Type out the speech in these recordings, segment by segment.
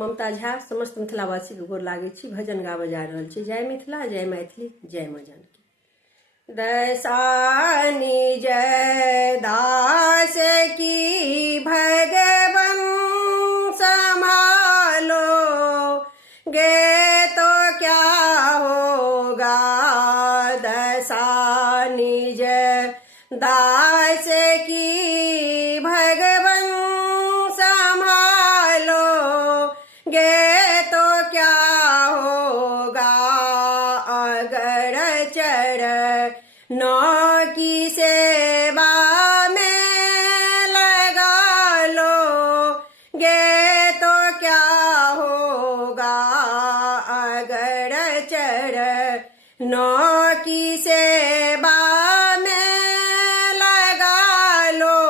ममता झा समस्त मिथिलावासी के गोर लागे छी। भजन गावे जा रहल छी। जय मिथिला, जय मैथिली, जय मां जानकी। दसानी जय दास की भगवन संभालो, गे तो क्या होगा। दसानी जय दास की भगवन संभालो, गे तो क्या होगा। अगर चरणों की सेवा में लगा लो, गे तो क्या होगा। अगर चरणों की सेवा में लगा लो,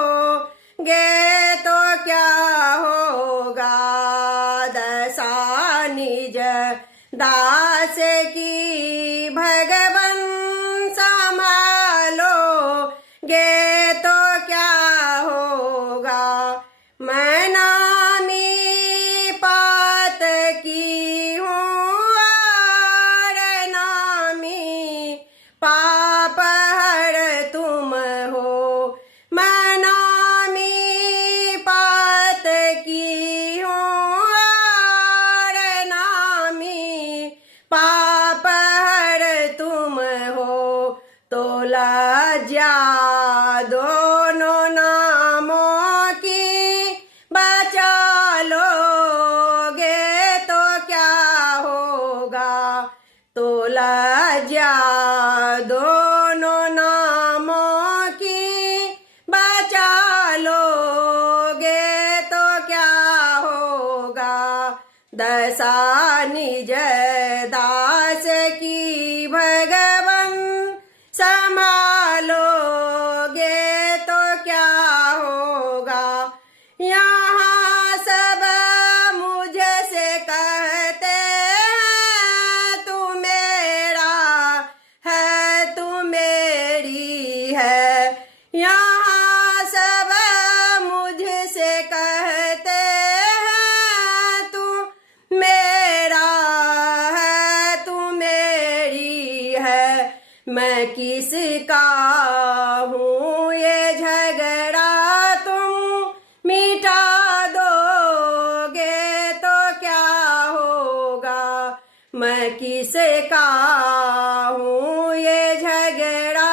गे तो क्या होगा। दसानी जय दास की भगवन संभालो, गे तो क्या होगा। मैं नामी पात की हूँ और नामी पाप हर तुम हो। मैं नामी पात की हूँ और नामी पाप हर तुम हो। तो लज्जा दोनों नामों की बचा लोगे तो क्या होगा। तो लज्जा दोनों नामों की बचा लोगे तो क्या होगा। दसानी जय दास की भगवन संभालोगे तो क्या होगा। यहाँ सब मुझसे कहते हैं तू मेरा है, तू मेरी है। यहाँ सब मुझसे कहते हैं तू मेरा है, तू मेरी है। मैं किसका हूँ ये झगड़ा तुम मिटा दोगे तो क्या होगा। मैं किसका हूँ ये झगड़ा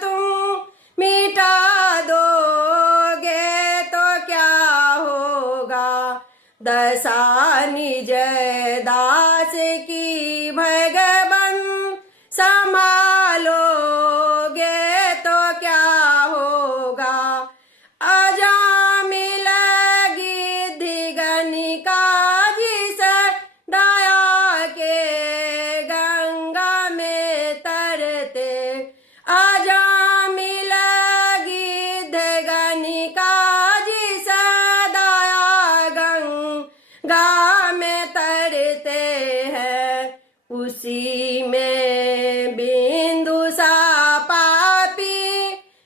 तुम मिटा दोगे तो क्या होगा। दसानी जय दास की भगवन संभालोगे तो क्या होगा। अजामिल गिद्धि गणिका जिस दया के गंगा में तरते। अजामिल गिद्धि गणिका जिस दया गंगा में तरते हैं। उसी में बिंदु सा पापी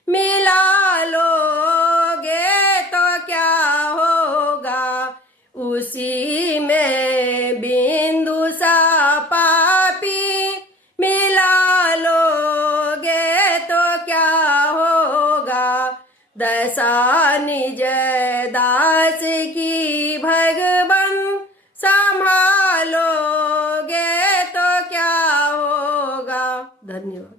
मिला लोगे तो क्या होगा। उसी में बिंदु सा पापी मिला लोगे तो क्या होगा। दसानी जय दास की भगवन संभालोगे तो क्या होगा। धन्यवाद।